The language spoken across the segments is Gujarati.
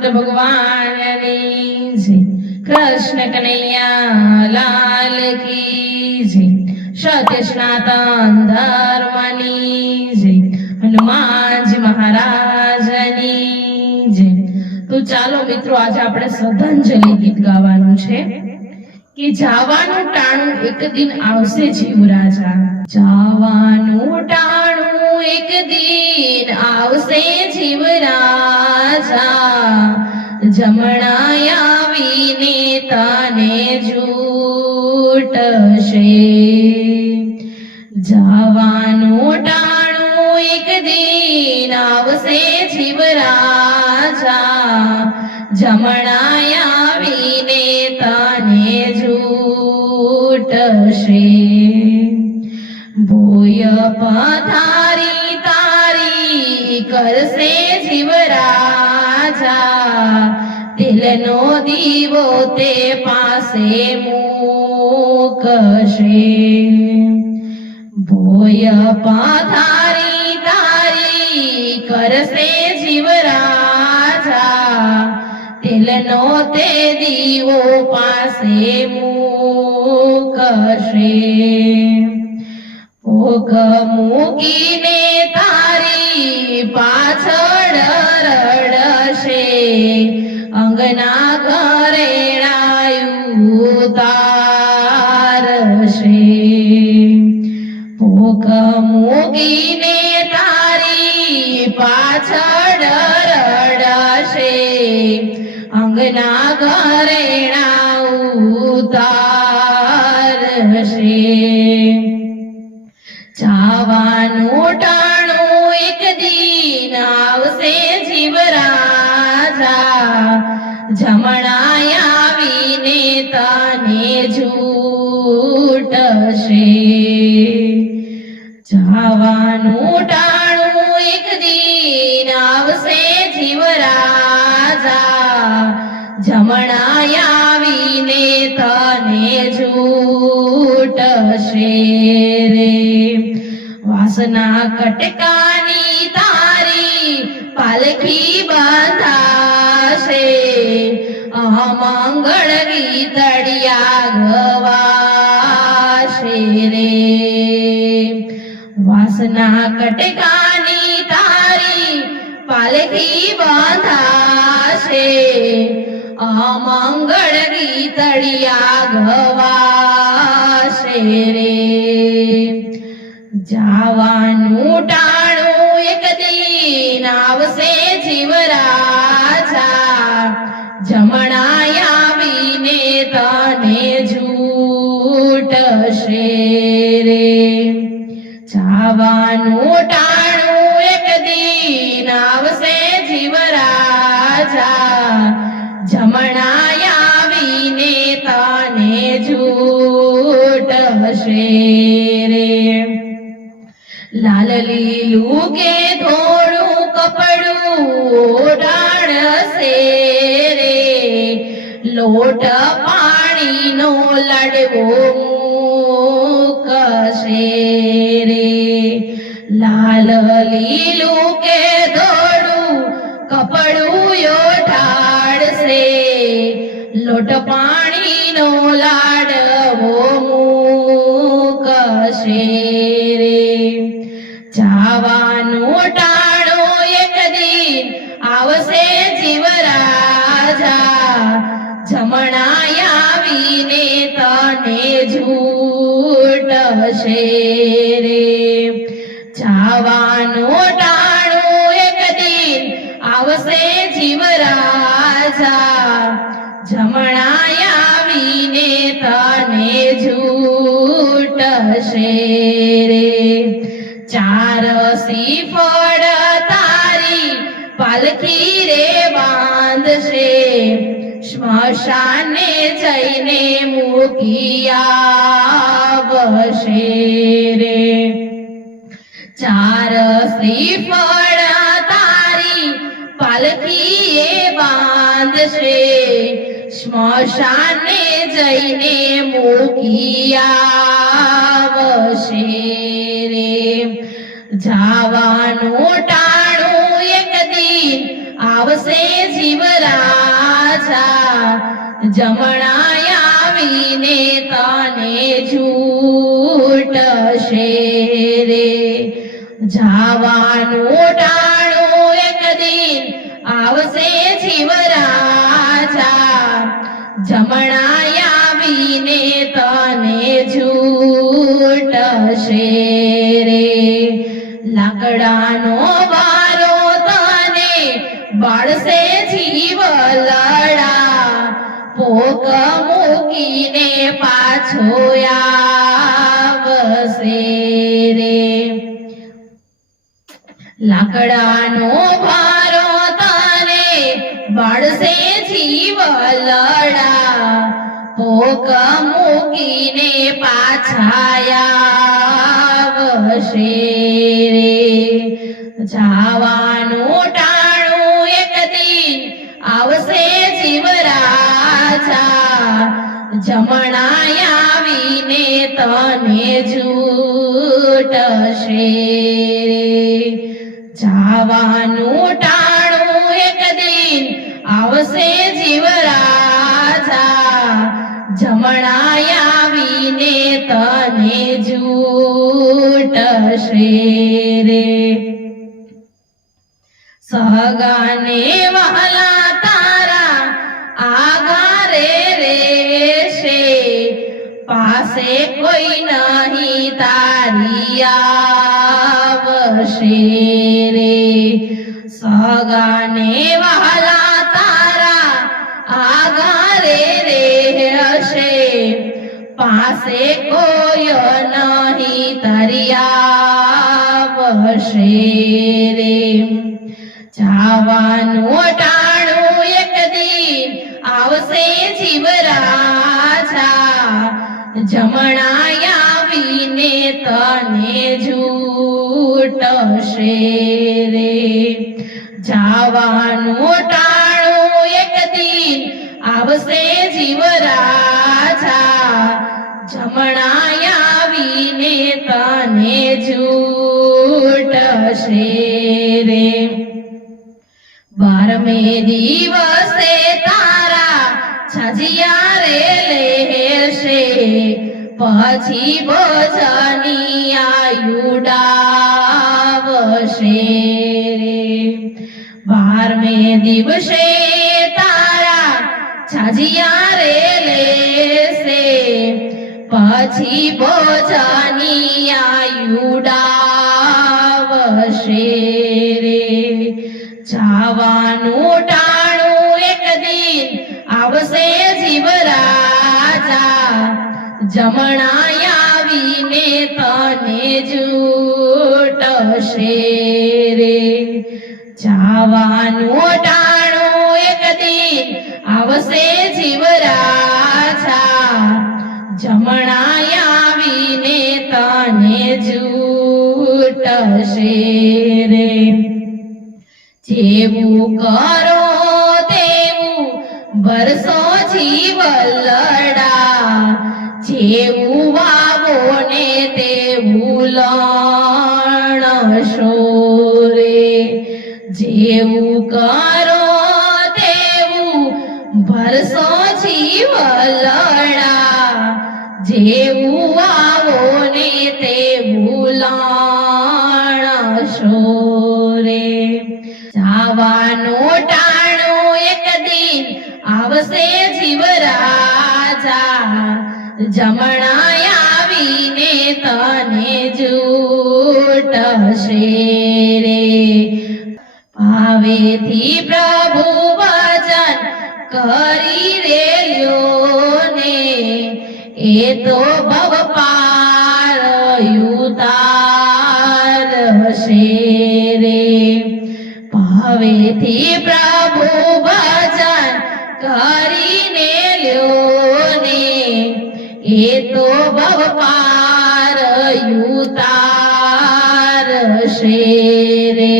રામચંદ્ર ભગવાનની જય, કૃષ્ણ કનૈયા લાલ કી જય, સત્ય સનાતન ધર્મની જય, હનુમાનજી મહારાજની જય। તો ચાલો મિત્રો, આજે આપણે શ્રદ્ધાંજલિ ગીત ગાવાનું છે કે જાવાનું ટાણું એક દિન આવશે જીવ રાજા। જાવાનું ટાણું એક દિન આવશે જીવ રાજા, જમણા આવીને તને જૂટશે। જાવાનું ટાણું એક દિન આવશે જીવ રાજા, જમણા આવીને તને જૂટશે। ભોય પધારી તારી કરશે જીવ રાજા, દિલનો દીવો તે પાસે મૂકશે। ભોય પધારી તારી કરશે જીવ રાજા, દિલનો તે દીવો પાસે મૂકશે। ભોગ મૂકીને તારી પાછળ રડશે, અંગના ઘરેણાયું ઉતારશે। ભોગ મૂકીને તારી પાછળ રડશે, અંગના ઘરેણા ઉતારશે। જાવાનું ટાણું એક દિન આવશે જીવ રાજા, જમણા આવીને તને જૂટશે। જાવાનું ટાણું એક દિન આવશે જીવ રાજા, જમણા આવીને તને જૂટશે। વાસના કટકાની તારી પાલખી બંધાશે, અમંગળ ગીતડિયા ગવાશે। વાસના કટકાની તારી પાલખી બંધાશે, અમંગળ ગીતડિયા ગવાશે। જાવાનું ટાણું એક દિન આવશે જીવ રાજા, જમણા આવીને તને જૂટશે। જાવાનું ટાણું એક દિન આવશે જીવ રાજા, જમણા આવીને તને જૂટશે। લાલ લીલું કે ધોળું કપડું ઓઢાડશે રે, લોટ પાણીનો લાડવો મૂકશે। લાલ લીલું કે ધોળું કપડું ઓઢાડશે, લોટ પાણીનો લાડવો મૂકશે। જાવાનું ટાણું એક દિન આવશે જીવ રાજા, જમણા આવીને તને જૂટશે। જાવાનું ટાણું એક દિન આવશે જીવ રાજા, જમણા આવીને તને જૂટશે। ચાર શ્રીફળ તારી પાલખી રે બાંધશે, સ્મશાને જઈને મૂકી આવશે। ચાર શ્રીફળ તારી પાલખી એ બાંધશે, સ્મશાને જઈને મૂકી આવશે। જાવાનું ટાણું એક દિન આવશે જીવ રાજા જમણા આવીને તને છૂટશે રે જાવાનું ટાણું એક દિન આવશે જીવ રાજા જમણા આવીને તને છૂટશે રે લાકડાનો વારો તને બાળશે જીવ લડા પોક મૂકીને પાછો આવશે રે લાકડાનો વારો તને બાળશે જીવ લડા પોક મૂકીને પાછા આવશે રે જાવાનું ટાણું એક દિન આવશે જીવ રાજા જમણા આવીને તને છૂટશે રે જાવાનું ટાણું એક દિન આવશે જીવ રાજા જમણા આવીને તને છૂટશે રે સગાને વહાલા તારા આગારે રેશે પાસે કોઈ નહીં તારી આવશે રે સગાને વહાલા તારા આગારે રહેશે પાસે કોઈ નહીં તારી આવશે રે જાવાનું ટાણું એક દિન આવશે જીવ રાજા જમણા આવીને તને છૂટશે રે જાવાનું ટાણું એક દિન આવશે જીવ રાજા જમણા આવીને તને છૂટશે રે 12મે દિવસે તારા છાજિયા રે લેશે પછી ભોજની આયુડાવશે રે 12મે દિવસે તારા છાજિયા રે લેશે પછી ભોજની આયુડાવશે રે જાવાનું ટાણું એક દિન આવશે જીવ રાજા જમણા આવીને તને છૂટશે રે જાવાનું ટાણું એક દિન આવશે જીવ રાજા જમણા આવીને તને છૂટશે રે જેવું કરો તેવું બરસો જીવ લડા જેવું વાવો ને તેવું લણશો રે જેવું કરો તેવું બરસો જીવ લડા જેવું વાવો ને તેવું લણશો રે જાવાનું ટાણું એક દિન આવશે જીવ રાજા જમણા આવીને તને છૂટશે રે ભાવેથી પ્રભુ વચન કરી રેલ્યો ને એ તો ભવ પાર ઉતારશે રે ભાવેથી પ્રભુ વચન કરીને લ્યો ને એ તો ભવ પાર ઉતારશે રે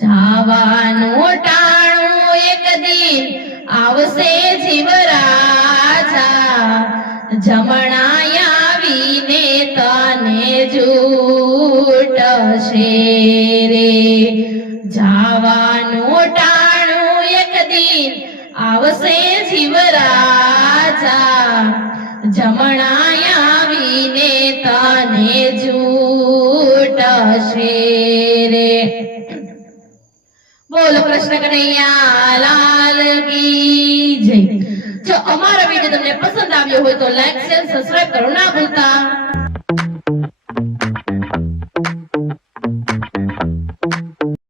જાવાનું ટાણું એક દિન આવશે જીવ રાજા જમણા આવીને તને છૂટશે રે જાવાનું ટાણું આવશે જીવ રાજા જમણાય આવીને તને જૂટશે રે બોલો કૃષ્ણ કનૈયા લાલ કી જય જો અમારો વિડીયો તમને પસંદ આવ્યો હોય તો લાઈક શેર સબસ્ક્રાઇબ કરો ના ભૂલતા